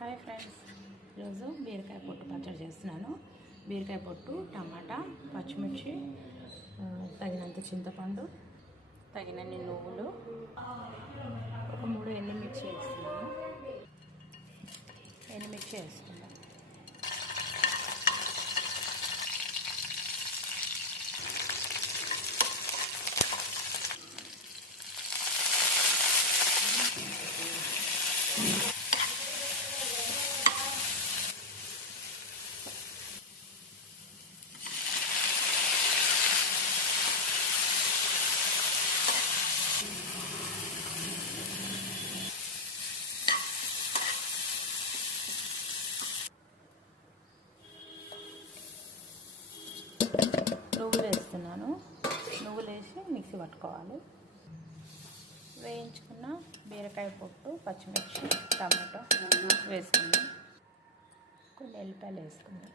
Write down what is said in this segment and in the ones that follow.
Hi friends, ఈరోజు బీరకాయ పొట్టు పచ్చడి చేస్తున్నాను. బీరకాయ పొట్టు, టమాటా, పచ్చిమిర్చి, తగినంత చింతపండు, తగినన్ని నువ్వులు, ఒక 3 ఎండుమిర్చి వేస్తున్నాను. ఎండుమిర్చి వేసుకుందాం. నువ్వులు వేస్తున్నాను. నువ్వులు వేసి మిక్సీ పట్టుకోవాలి. వేయించుకున్న బీరకాయ పొట్టు, పచ్చిమిర్చి, టమాటో వేసుకుందాం. కొన్ని ఎల్లిపాయలు వేసుకుందాం.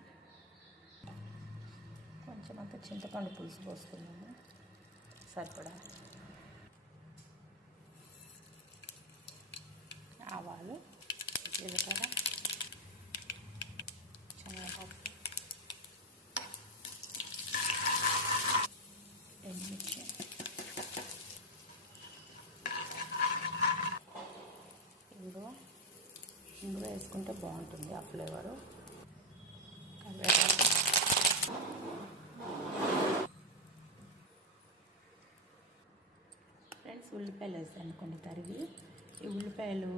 కొంచెం అంత చింతపండు పులుసు పోసుకుందాము సరిపడా. ఆవాలు, జీలకర్ర, శనగపప్పు, ఎండుమిర్చి, ఇందులో వేసుకుంటే బాగుంటుంది ఆ ఫ్లేవరు. ఫ్రెండ్స్, ఉల్లిపాయలు వేసాను కొన్ని తరిగి. ఈ ఉల్లిపాయలు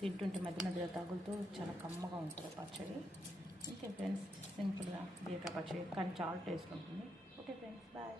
తింటుంటే మధ్య మధ్యలో తగులుతూ చాలా కమ్మగా ఉంటుంది పచ్చడి. ఓకే ఫ్రెండ్స్, సింపుల్గా బీరకాయ పచ్చడి, కానీ చాలా టేస్ట్ ఉంటుంది. Okay friends, bye.